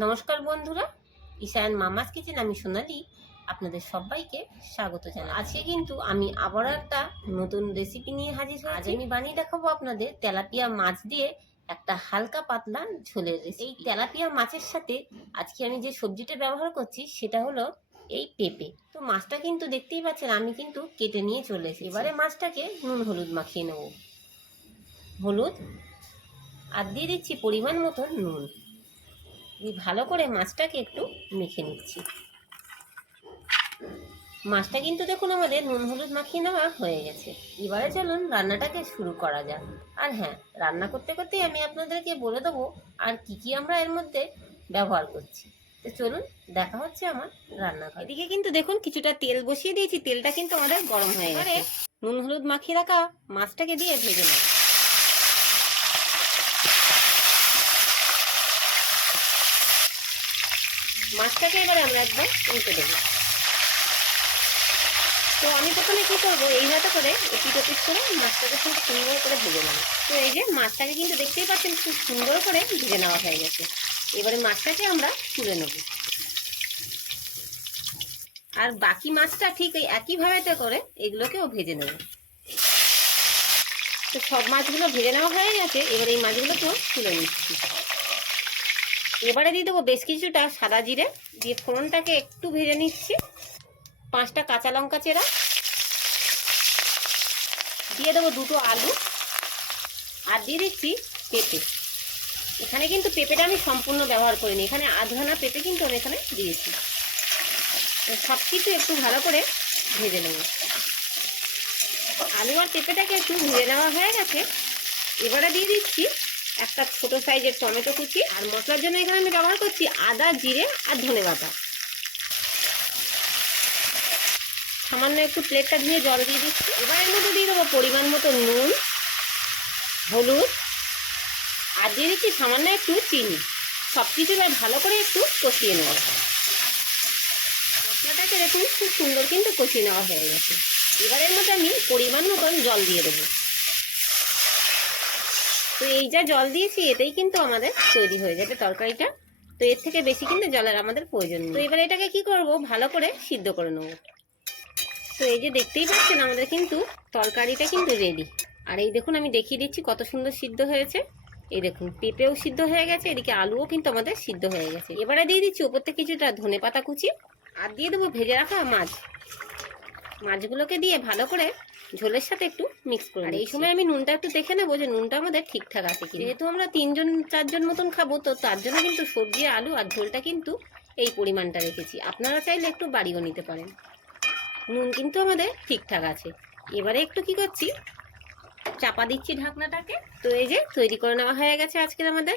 নমস্কার বন্ধুরা ঈশায়ন মামাস কিচেন, আমি সোনালি। আপনাদের সবাইকে স্বাগত জানাই। আজকে কিন্তু আমি আবার একটা নতুন রেসিপি নিয়ে হাজির আজ আমি বানিয়ে দেখাবো আপনাদের তেলাপিয়া মাছ দিয়ে একটা হালকা পাতলা ঝোলের রেসিপি এই তেলাপিয়া মাছের সাথে আজকে আমি যে সবজিটা ব্যবহার করছি, সেটা হলো এই পেঁপে। তো মাছটা কিন্তু দেখতেই পাচ্ছেন, আমি কিন্তু কেটে নিয়ে চলে এসেছি। এবারে মাছটাকে নুন হলুদ মাখিয়ে নেব। হলুদ, আর দিয়ে দিচ্ছি পরিমাণ মতো নুন। দিয়ে ভালো করে মাছটাকে একটু মেখে নিচ্ছি। মাছটা কিন্তু দেখুন আমাদের নুন হলুদ মাখিয়ে নেওয়া হয়ে গেছে। এবারে চলুন রান্নাটাকে শুরু করা যাক। আর হ্যাঁ রান্না করতে করতে আমি আপনাদেরকে বলে দেবো আর কি কি আমরা এর মধ্যে ব্যবহার করছি। তো চলুন দেখা হচ্ছে আমার রান্না এদিকে কিন্তু দেখুন কিছুটা তেল বসিয়ে দিয়েছি তেলটা কিন্তু আমাদের গরম হয়ে গেছে। নুন হলুদ মাখিয়ে রাখা মাছটাকে দিয়ে ভেজে নেব। মাছটাকে এবারে আমরা একদম উল্টে দেবো। তো আমি প্রথমে কী করব এইভাবে করে ওপিট করে মাছটাকে খুব সুন্দর করে ভেজে নেব। তো এই যে মাছটাকে কিন্তু দেখতেই পাচ্ছেন খুব সুন্দর করে ভেজে নেওয়া হয়ে গেছে। এবারে মাছটাকে আমরা তুলে নেব। আর বাকি মাছটা ঠিক ওই একইভাবেতে করে এগুলোকেও ভেজে নেব। তো সব মাছগুলো ভেজে নেওয়া হয়ে গেছে, এবার এই মাছগুলোকেও তুলে নিচ্ছি। এবারে দিয়ে দেবো বেশ কিছুটা সাদা জিরে। দিয়ে ফোড়নটাকে একটু ভেজে নিচ্ছি। পাঁচটা কাঁচা লঙ্কা চেরা। দিয়ে দেবো দুটো আলু। আর দিয়ে দিচ্ছি পেঁপে। এখানে কিন্তু পেঁপেটা আমি সম্পূর্ণ ব্যবহার করিনি। এখানে আধখানা পেঁপে কিন্তু আমি এখানে দিয়েছি। সব কিছু একটু ভালো করে ভেজে নেব। আলু আর পেঁপেটাকে একটু ভেজে নেওয়া হয়ে গেছে। এবারে দিয়ে দিচ্ছি একটা ছোটো সাইজের টমেটো কুচি আর মশলার জন্য এখানে আমি ব্যবহার করছি আদা, জিরে আর ধনে বাটা সামান্য একটু প্লেটটা ধুয়ে জল দিয়ে দিচ্ছি। এবার এর মধ্যে দিয়ে দেবো পরিমাণ মতো নুন, হলুদ আর দিয়ে দিচ্ছি সামান্য একটু চিনি। সব কিছু এবার ভালো করে একটু কষিয়ে নেব। মশলাটাকে দেখুন খুব সুন্দর কিন্তু কষিয়ে নেওয়া হয়ে গেছে। এবার এর মধ্যে আমি পরিমাণ মতন জল দিয়ে দেবো। তো এই যা জল দিয়েছি, এতেই কিন্তু আমাদের তৈরি হয়ে যাবে তরকারিটা। তো এর থেকে বেশি কিন্তু জলের আমাদের প্রয়োজন তো এবার এটাকে কি করব? ভালো করে সিদ্ধ করে নেব। তো এই যে দেখতেই পাচ্ছেন, আমাদের কিন্তু তরকারিটা কিন্তু রেডি আর এই দেখুন, আমি দেখিয়ে দিচ্ছি কত সুন্দর সিদ্ধ হয়েছে। এই দেখুন, পেঁপেও সিদ্ধ হয়ে গেছে, এদিকে আলুও কিন্তু আমাদের সিদ্ধ হয়ে গেছে। এবারে দিয়ে দিচ্ছি ওপর থেকে কিছুটা ধনে পাতা কুচি, আর দিয়ে দেবো ভেজে রাখা মাছ। মাছগুলোকে দিয়ে ভালো করে ঝোলের সাথে একটু মিক্স করে আর এই সময় আমি নুনটা একটু দেখে নেব যে নুনটা আমাদের ঠিকঠাক আছে কি যেহেতু আমরা তিনজন চারজন মতন খাব তো তার জন্য কিন্তু সবজি আলু আর ঝোলটা কিন্তু এই পরিমাণটা রেখেছি। আপনারা চাইলে একটু বাড়িও নিতে পারেন। নুন কিন্তু আমাদের ঠিকঠাক আছে। এবারে একটু কি করছি চাপা দিচ্ছি ঢাকনাটাকে। তো এই যে তৈরি করে নেওয়া হয়ে গেছে আজকের আমাদের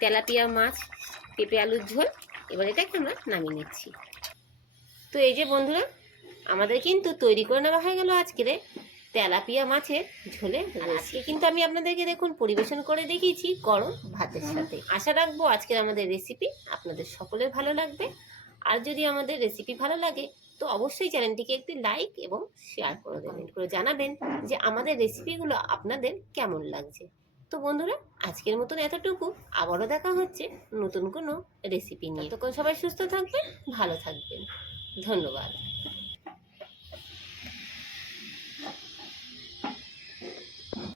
তেলাপিয়া মাছ পেঁপে আলুর ঝোল। এবার এটাকে আমরা নামিয়ে নিচ্ছি। তো এই যে বন্ধুরা আমাদের কিন্তু তৈরি করে নেওয়া হয়ে গেল আজকের তেলাপিয়া মাছের ঝোলে। আজকে কিন্তু আমি আপনাদেরকে দেখুন পরিবেশন করে দেখিয়েছি গরম ভাতের সাথে। আশা রাখব আজকের আমাদের রেসিপি আপনাদের সকলের ভালো লাগবে। আর যদি আমাদের রেসিপি ভালো লাগে তো অবশ্যই চ্যানেলটিকে একটি লাইক এবং শেয়ার করে দেবেন করে জানাবেন যে আমাদের রেসিপিগুলো আপনাদের কেমন লাগছে। তো বন্ধুরা আজকের মতন এতটুকু। আবারও দেখা হচ্ছে নতুন কোনো রেসিপি নিয়ে। তখন সবাই সুস্থ থাকবেন ভালো থাকবেন। ধন্যবাদ।